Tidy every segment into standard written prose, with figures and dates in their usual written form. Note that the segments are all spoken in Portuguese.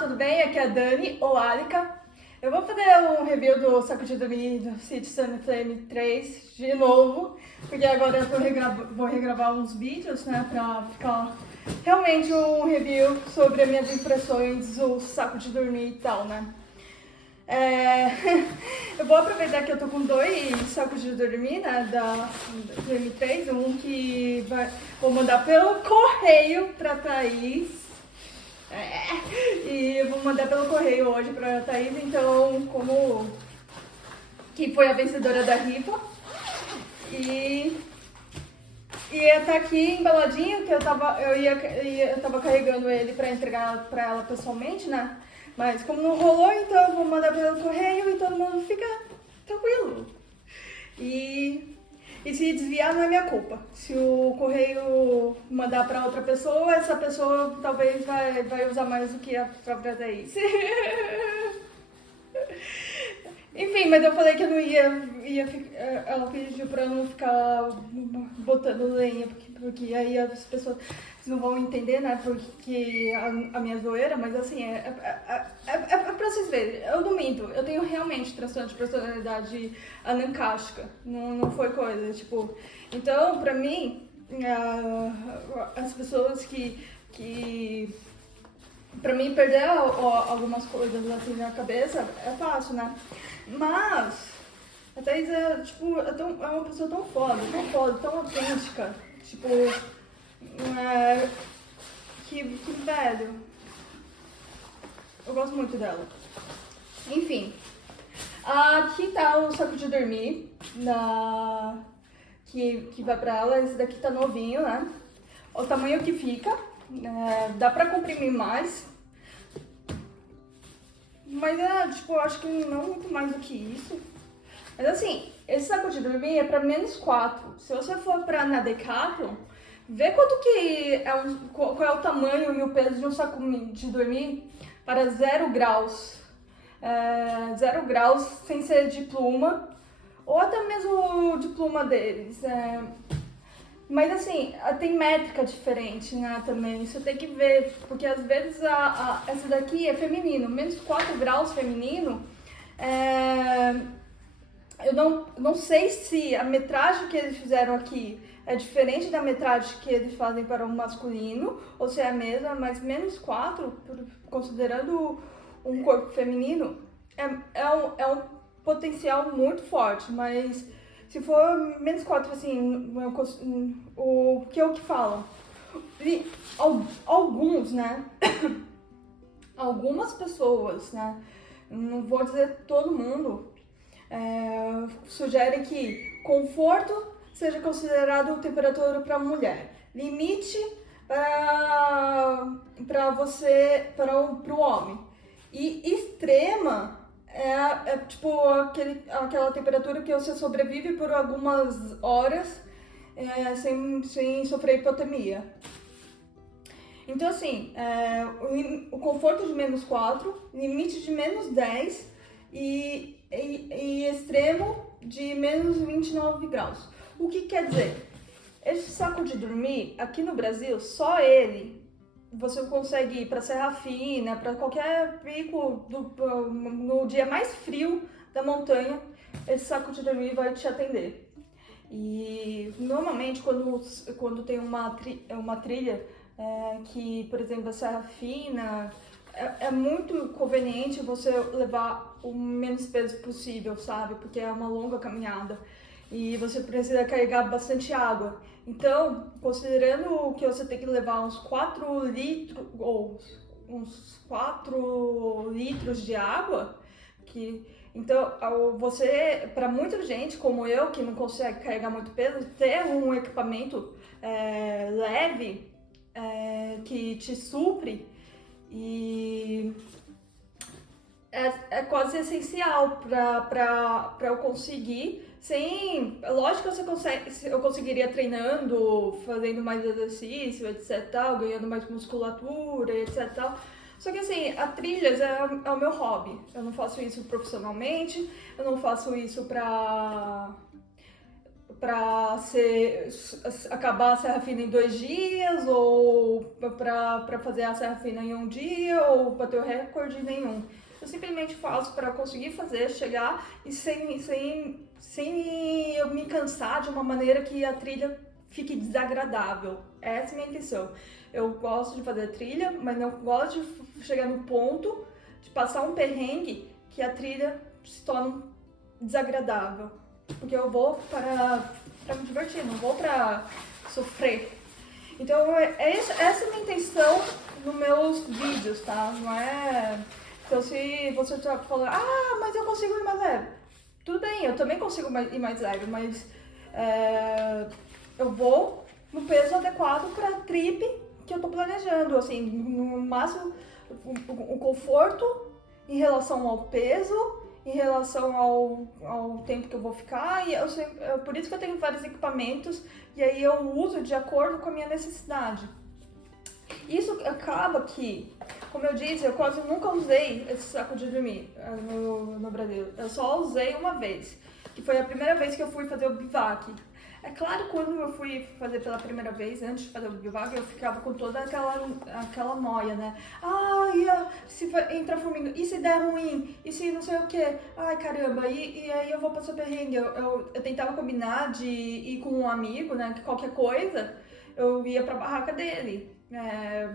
tudo bem? Aqui é a Dani, ou Alica. Eu vou fazer um review do saco de dormir do City Sun Flame 3 de novo, porque agora eu vou regravar uns vídeos, né, pra ficar realmente um review sobre as minhas impressões do saco de dormir e tal, né. Eu vou aproveitar que eu tô com dois sacos de dormir, né, da Flame 3, um que vou mandar pelo correio pra Thaís. E eu vou mandar pelo correio hoje pra Thaís, então, como que foi a vencedora da rifa. E tá aqui embaladinho, que eu tava carregando ele pra entregar pra ela pessoalmente, né? Mas como não rolou, então eu vou mandar pelo correio e todo mundo fica tranquilo. E se desviar não é minha culpa. Se o correio mandar pra outra pessoa, essa pessoa talvez vai usar mais do que a própria Thaís. Enfim, mas eu falei que eu não ia ficar. Ela pediu pra eu não ficar botando lenha, porque aí as pessoas não vão entender, né? Porque a minha zoeira, mas assim, é pra vocês verem, eu não minto, eu tenho realmente transtorno de personalidade anancástica, não foi coisa, tipo. Então, pra mim, as pessoas que pra mim perder algumas coisas assim na cabeça é fácil, né? Mas a Thaís é, tipo, é uma pessoa tão foda, tão autêntica, tipo, que velho, eu gosto muito dela. Enfim, aqui tá o saco de dormir que vai pra ela. Esse daqui tá novinho, né? O tamanho que fica, dá pra comprimir mais, mas tipo, eu acho que não muito mais do que isso. Mas assim, esse saco de dormir é pra -4. Se você for na Decathlon, vê quanto que qual é o tamanho e o peso de um saco de dormir para 0 graus. 0 graus sem ser de pluma, ou até mesmo de pluma deles. Mas assim, tem métrica diferente, né, também, você tem que ver, porque às vezes essa daqui é feminino, -4 graus feminino, eu não sei se a metragem que eles fizeram aqui é diferente da metragem que eles fazem para o masculino, ou se é a mesma, mas -4, considerando um corpo feminino, é um potencial muito forte, mas se for -4, assim, o que falam? Alguns, né? Algumas pessoas, né? Não vou dizer todo mundo, sugerem que conforto seja considerado temperatura para mulher. Limite para o homem. E extrema é tipo aquela temperatura que você sobrevive por algumas horas sem sofrer hipotermia. Então assim, o conforto de -4, limite de -10 e extremo de -29 graus. O que quer dizer? Esse saco de dormir, aqui no Brasil, só ele, você consegue ir para Serra Fina, para qualquer pico, no dia mais frio da montanha, esse saco de dormir vai te atender. E normalmente quando tem uma trilha, que, por exemplo, a Serra Fina, é muito conveniente você levar o menos peso possível, sabe? Porque é uma longa caminhada e você precisa carregar bastante água. Então, considerando que você tem que levar uns 4 litros ou uns 4 litros de água, então para muita gente como eu, que não consegue carregar muito peso, ter um equipamento leve que te supre e é quase essencial para eu conseguir, lógico que eu conseguiria treinando, fazendo mais exercício, etc, tal, ganhando mais musculatura, etc, tal. Só que assim, a trilhas é o meu hobby, eu não faço isso profissionalmente, eu não faço isso para acabar a serra fina em 2 dias, ou para fazer a serra fina em 1 dia, ou para ter o recorde nenhum. Eu simplesmente faço para conseguir fazer, chegar e sem eu me cansar de uma maneira que a trilha fique desagradável. Essa é a minha intenção. Eu gosto de fazer trilha, mas não gosto de chegar no ponto de passar um perrengue que a trilha se torna desagradável. Porque eu vou para me divertir, não vou para sofrer. Então, essa é a minha intenção nos meus vídeos, tá? Não é... Então, se você tá falando, mas eu consigo ir mais leve. Tudo bem, eu também consigo ir mais leve, mas eu vou no peso adequado para a trip que eu tô planejando. Assim, no máximo, o conforto em relação ao peso, em relação ao tempo que eu vou ficar, e por isso que eu tenho vários equipamentos, e aí eu uso de acordo com a minha necessidade. Isso acaba que, como eu disse, eu quase nunca usei esse saco de dormir no Brasil. Eu só usei uma vez, que foi a primeira vez que eu fui fazer o bivac. É claro, quando eu fui fazer pela primeira vez, antes de fazer o bivac, eu ficava com toda aquela noia, né? Se entrar formiga, e se der ruim? E se não sei o quê? Ai, caramba, e aí eu vou passar perrengue. Eu tentava combinar de ir com um amigo, né? Que qualquer coisa, eu ia pra barraca dele.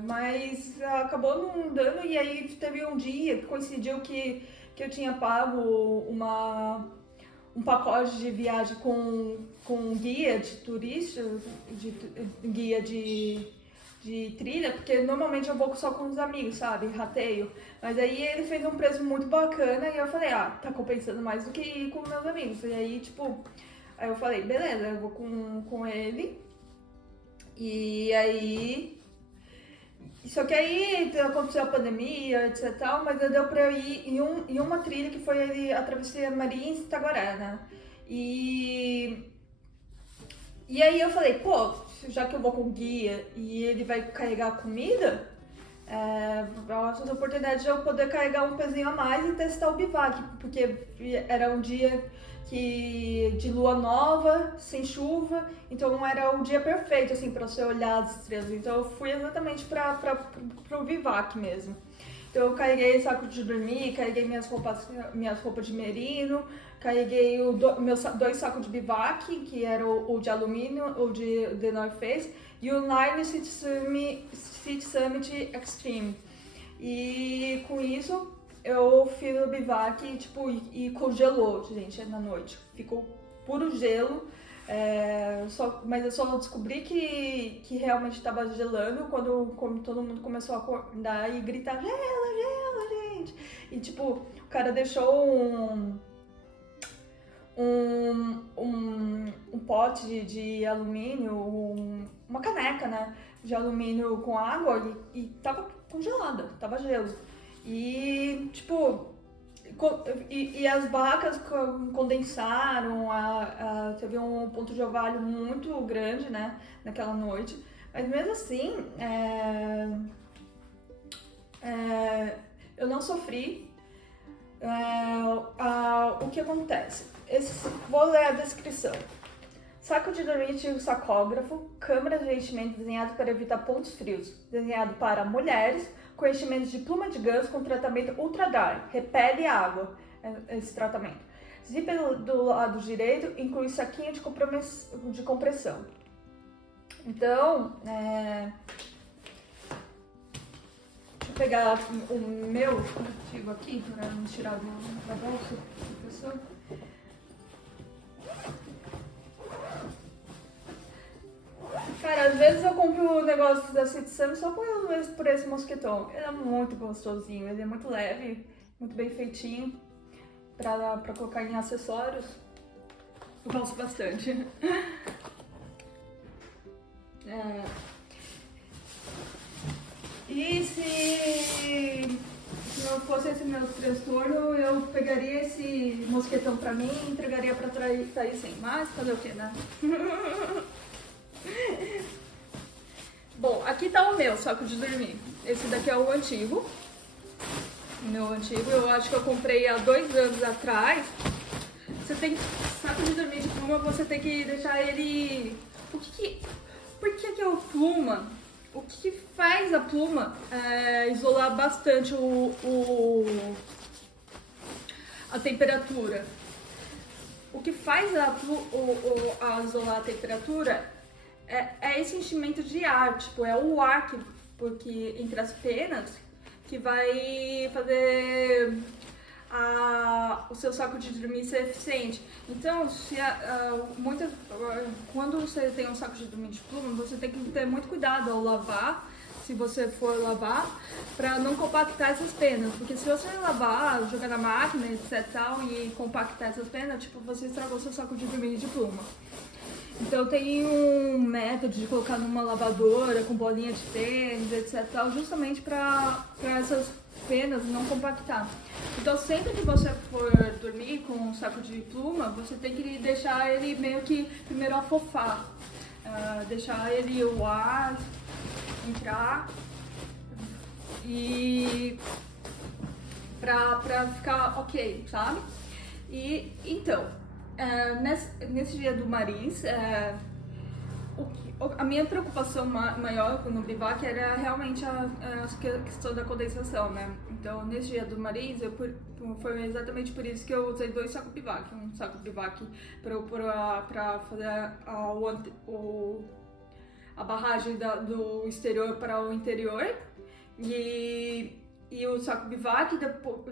Mas acabou não dando, e aí teve um dia que coincidiu que eu tinha pago um pacote de viagem com guia de turista, guia de trilha, porque normalmente eu vou só com os amigos, sabe, rateio. Mas aí ele fez um preço muito bacana e eu falei, tá compensando mais do que ir com meus amigos. E aí, aí eu falei, beleza, eu vou com ele. E aí... Só que aí aconteceu a pandemia, etc, mas deu pra eu ir em uma trilha que foi a Travessia Marins Itaguaré, né? E aí eu falei, já que eu vou com guia e ele vai carregar comida, essa oportunidade de eu poder carregar um pezinho a mais e testar o bivac, porque era um dia de lua nova, sem chuva, então era o dia perfeito, assim, para você olhar as estrelas. Então eu fui exatamente para o bivac mesmo. Então eu carreguei saco de dormir, carreguei minhas roupas de merino, carreguei meus 2 sacos de bivac, que era o de alumínio, o de The North Face, e o Nine City Summit Extreme. E com isso eu fiz o bivac e congelou, gente, na noite. Ficou puro gelo, mas eu só descobri que realmente estava gelando quando todo mundo começou a acordar e gritar, gela, gente! E o cara deixou um pote de alumínio, uma caneca, né, de alumínio com água e tava congelada, tava gelo. E, e as barracas condensaram, teve um ponto de orvalho muito grande, né, naquela noite. Mas mesmo assim, eu não sofri. O que acontece? Vou ler a descrição. Saco de dormir de sacógrafo, câmara de enchimento desenhado para evitar pontos frios, desenhado para mulheres, com enchimento de pluma de ganso com tratamento ultra dry, repele água, esse tratamento. Zíper do lado direito inclui saquinho de compressão. Então, deixa eu pegar o meu artigo aqui para não tirar da bolsa da pessoa. Cara, às vezes eu compro o negócio da City Summit só por esse mosquetão. Ele é muito gostosinho, ele é muito leve, muito bem feitinho pra colocar em acessórios. Eu gosto bastante. E se não fosse esse meu transtorno, eu pegaria esse mosquetão pra mim e entregaria pra Thaís sem. Mas fazer o que, né? Bom, aqui tá o meu saco de dormir. Esse daqui é o antigo. O meu antigo, eu acho que eu comprei há 2 anos atrás. você tem saco de dormir de pluma, você tem que deixar ele... Por que é o pluma? O que faz a pluma isolar bastante a temperatura? O que faz a isolar a temperatura é esse enchimento de ar, tipo, é o ar porque entre as penas que vai fazer o seu saco de dormir ser eficiente. Então, quando você tem um saco de dormir de pluma, você tem que ter muito cuidado ao lavar, se você for lavar, para não compactar essas penas, porque se você lavar, jogar na máquina, etc, tal, e compactar essas penas, tipo, você estragou seu saco de dormir de pluma. Então tem um método de colocar numa lavadora com bolinha de tênis, etc, tal, justamente para essas penas não compactar. Então sempre que você for dormir com um saco de pluma, você tem que deixar ele meio que primeiro afofar, deixar ele o ar entrar e pra ficar ok, sabe? E então, nesse dia do Marins, a minha preocupação maior no bivac era realmente a questão da condensação, né? Então, nesse dia do Marins, foi exatamente por isso que eu usei 2 sacos bivac. Um saco bivac para fazer a barragem do exterior para o interior e o saco bivac.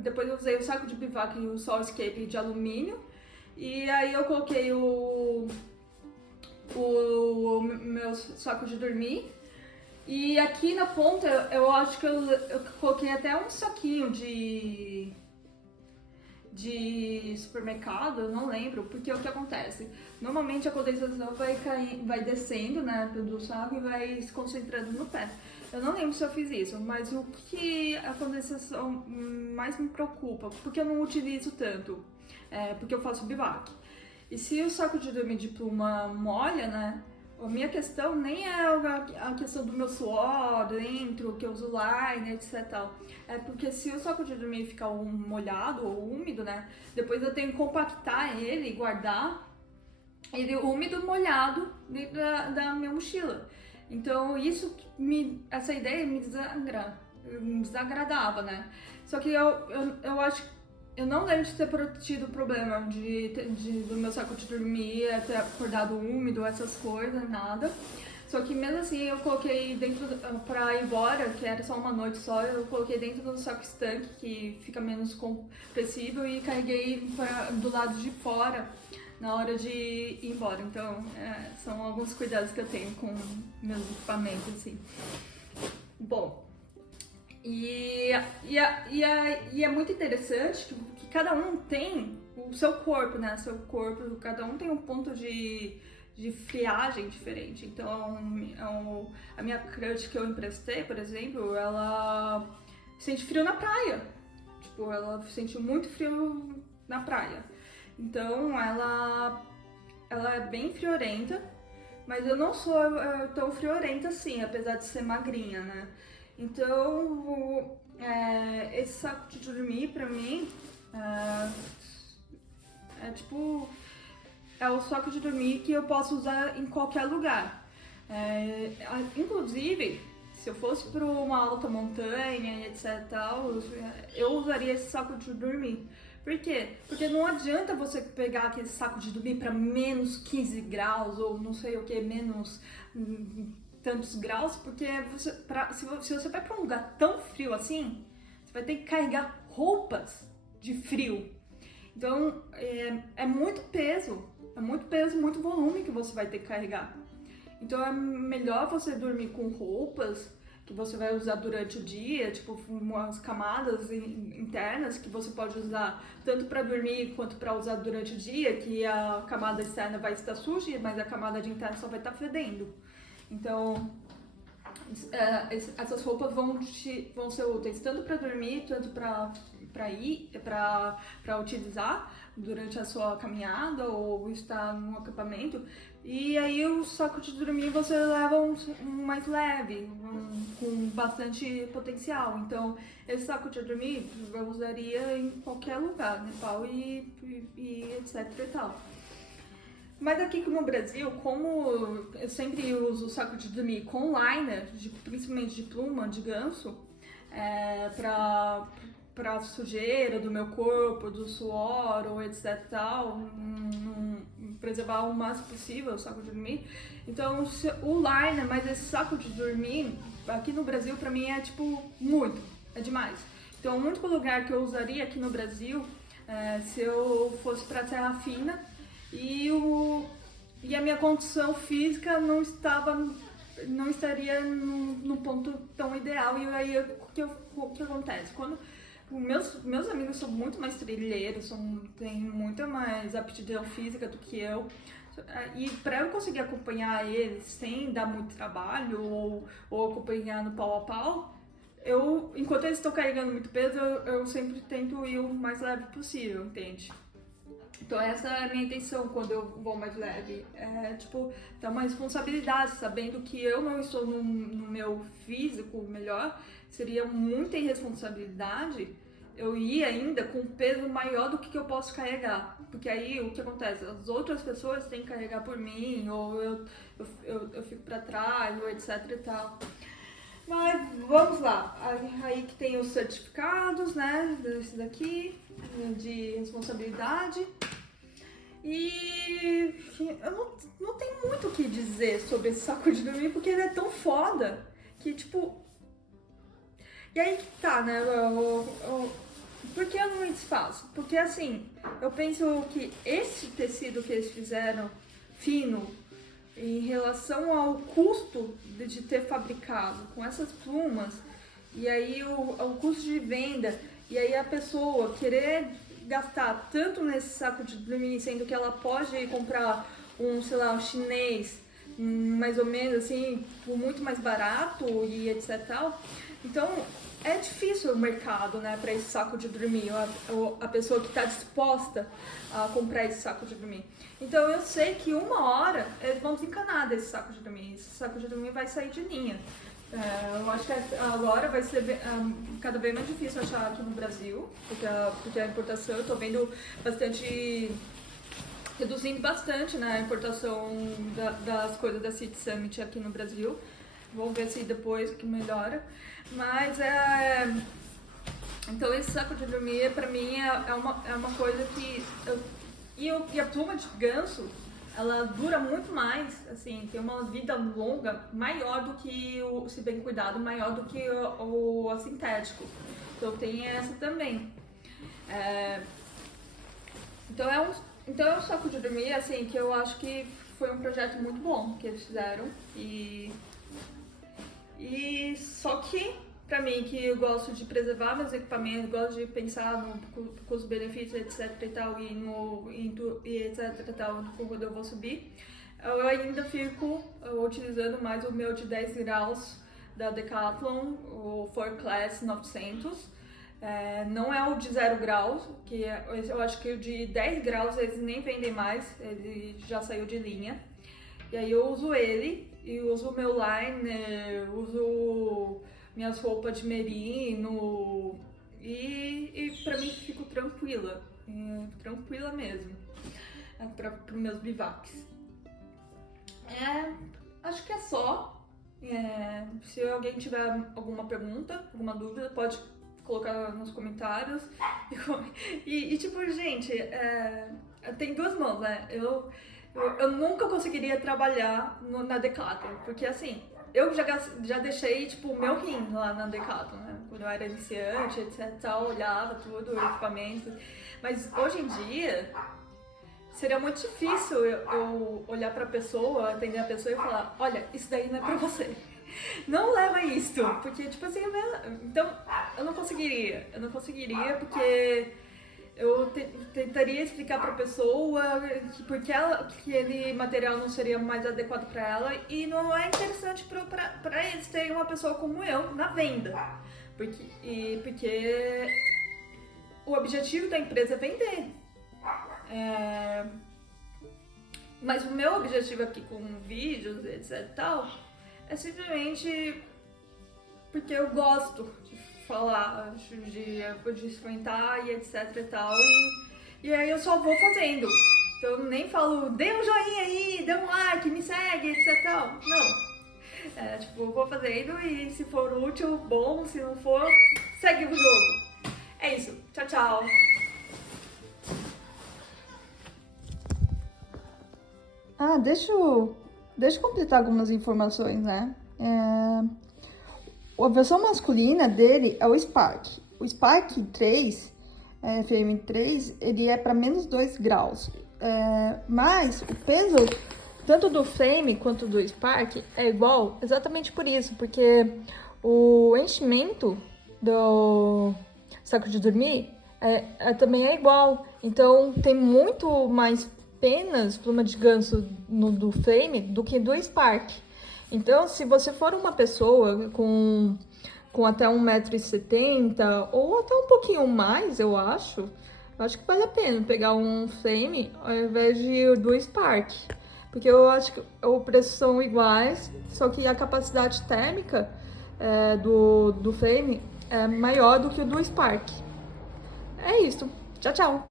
Depois eu usei o saco de bivac e o Sol Escape de alumínio. E aí eu coloquei o meu saco de dormir. E aqui na ponta eu acho que eu coloquei até um saquinho de supermercado, eu não lembro, porque o que acontece? Normalmente a condensação vai descendo, né, do saco e vai se concentrando no pé. Eu não lembro se eu fiz isso, mas o que a condensação mais me preocupa, porque eu não utilizo tanto, porque eu faço bivac. E se o saco de dormir de pluma molha, né, a minha questão nem é a questão do meu suor dentro, que eu uso liner, etc. Tal. É porque se o saco de dormir ficar molhado ou úmido, né, depois eu tenho que compactar ele e guardar ele úmido, molhado dentro da minha mochila. Então essa ideia me desagradava, né? Só que eu acho que eu não lembro de ter tido problema do meu saco de dormir ter acordado úmido, essas coisas, nada. Só que mesmo assim eu coloquei dentro, pra ir embora, que era só uma noite só, eu coloquei dentro do saco estanque, que fica menos compressível, e carreguei do lado de fora na hora de ir embora. Então são alguns cuidados que eu tenho com meus equipamentos, assim. Bom, e é muito interessante que cada um tem o seu corpo, né? Seu corpo, cada um tem um ponto de friagem diferente. Então, a minha crush que eu emprestei, por exemplo, ela sente frio na praia. Tipo, ela sente muito frio na praia. Então, ela é bem friorenta, mas eu não sou tão friorenta assim, apesar de ser magrinha, né? Então, esse saco de dormir pra mim tipo, é o saco de dormir que eu posso usar em qualquer lugar. Inclusive, se eu fosse para uma alta montanha, etc, tal, eu usaria esse saco de dormir. Por quê? Porque não adianta você pegar aquele saco de dormir para menos 15 graus ou não sei o que, menos tantos graus, porque se você vai para um lugar tão frio assim, você vai ter que carregar roupas de frio. Então, é muito peso, muito volume que você vai ter que carregar. Então, é melhor você dormir com roupas que você vai usar durante o dia, tipo umas camadas internas que você pode usar tanto para dormir quanto para usar durante o dia, que a camada externa vai estar suja, mas a camada de interna só vai estar fedendo. Então, essas roupas vão ser úteis tanto para dormir, tanto para utilizar durante a sua caminhada ou estar num acampamento, E aí o saco de dormir você leva um mais leve, com bastante potencial. Então esse saco de dormir eu usaria em qualquer lugar, Nepal e etc e tal. Mas aqui no Brasil, como eu sempre uso o saco de dormir com liner, principalmente de pluma, de ganso, pra sujeira do meu corpo, do suor ou etc e tal, preservar o máximo possível o saco de dormir. Então o liner, mas esse saco de dormir, aqui no Brasil pra mim é tipo muito, é demais. Então o único lugar que eu usaria aqui no Brasil, se eu fosse pra Terra Fina, e a minha condição física não estaria no ponto tão ideal. E aí o que acontece? Quando meus amigos são muito mais trilheiros, têm muita mais aptidão física do que eu, e para eu conseguir acompanhar eles sem dar muito trabalho ou acompanhar no pau a pau, enquanto eles estão carregando muito peso, eu sempre tento ir o mais leve possível, entende? Então essa é a minha intenção quando eu vou mais leve, tipo, ter uma responsabilidade, sabendo que eu não estou no meu físico melhor, seria muita irresponsabilidade eu ir ainda com um peso maior do que eu posso carregar, porque aí o que acontece? As outras pessoas têm que carregar por mim, ou eu fico pra trás, ou etc e tal. Mas vamos lá, aí que tem os certificados, né, desse daqui, de responsabilidade. E eu não tenho muito o que dizer sobre esse saco de dormir, porque ele é tão foda que, tipo... E aí que tá, né, por que eu não me desfaço? Porque, assim, eu penso que esse tecido que eles fizeram, fino, em relação ao custo de ter fabricado com essas plumas, e aí o custo de venda, e aí a pessoa querer gastar tanto nesse saco de dormir, sendo que ela pode comprar sei lá, um chinês, mais ou menos assim, por muito mais barato e etc e tal. Então é difícil o mercado, né, para esse saco de dormir, a pessoa que está disposta a comprar esse saco de dormir. Então eu sei que uma hora eles vão desencanar desse saco de dormir, esse saco de dormir vai sair de linha. Eu acho que agora vai ser cada vez mais difícil achar aqui no Brasil, porque a importação, eu tô vendo bastante, reduzindo bastante, né, a importação das coisas da City Summit aqui no Brasil. Vamos ver se depois que melhora. Mas então esse saco de dormir pra mim é uma coisa que e a pluma de ganso, ela dura muito mais, assim, tem uma vida longa maior do que se bem cuidado, maior do que o sintético. Então tem essa também. Então é um saco de dormir, assim, que eu acho que foi um projeto muito bom que eles fizeram. E só que, pra mim, que eu gosto de preservar meus equipamentos, gosto de pensar no custo-benefício, etc e tal, e etc e tal, quando eu vou subir, eu ainda fico utilizando mais o meu de 10 graus da Decathlon, o 4Class 900. Não é o de 0 graus, que eu acho que o de 10 graus eles nem vendem mais, ele já saiu de linha. E aí eu uso ele, e uso o meu liner, uso minhas roupas de merino, e pra mim fico tranquila, tranquila mesmo, para os meus bivacs. Acho que é só. Se alguém tiver alguma pergunta, alguma dúvida, pode colocar nos comentários. E tipo, gente, tem duas mãos, né? Eu nunca conseguiria trabalhar na Decathlon, porque assim, eu já deixei, tipo, o meu rim lá na Decathlon, né? Quando eu era iniciante, etc, tal, olhava tudo, equipamento. Mas hoje em dia, seria muito difícil eu olhar pra pessoa, atender a pessoa e falar, olha, isso daí não é pra você. Não leva isto, porque, tipo assim, então, eu não conseguiria porque eu tentaria explicar pra pessoa porque aquele material não seria mais adequado pra ela, e não é interessante pra eles terem uma pessoa como eu na venda, porque o objetivo da empresa é vender. Mas o meu objetivo aqui com vídeos, etc e tal, é simplesmente porque eu gosto de falar, de experimentar e etc e tal, e aí eu só vou fazendo. Então eu nem falo, dê um joinha aí, dê um like, me segue, etc e tal. Não. Tipo, eu vou fazendo e se for útil, bom, se não for, segue o jogo. É isso. Tchau, tchau. Deixa eu completar algumas informações, né? A versão masculina dele é o Spark. O Spark 3, FM3, ele é para menos 2 graus. Mas o peso tanto do Flame quanto do Spark é igual exatamente por isso, porque o enchimento do saco de dormir também é igual. Então tem muito mais penas, pluma de ganso no do Flame do que do Spark. Então, se você for uma pessoa com até 1,70 m ou até um pouquinho mais, eu acho que vale a pena pegar um Flame ao invés do Spark. Porque eu acho que os preços são iguais, só que a capacidade térmica do Flame é maior do que o do Spark. É isso. Tchau, tchau!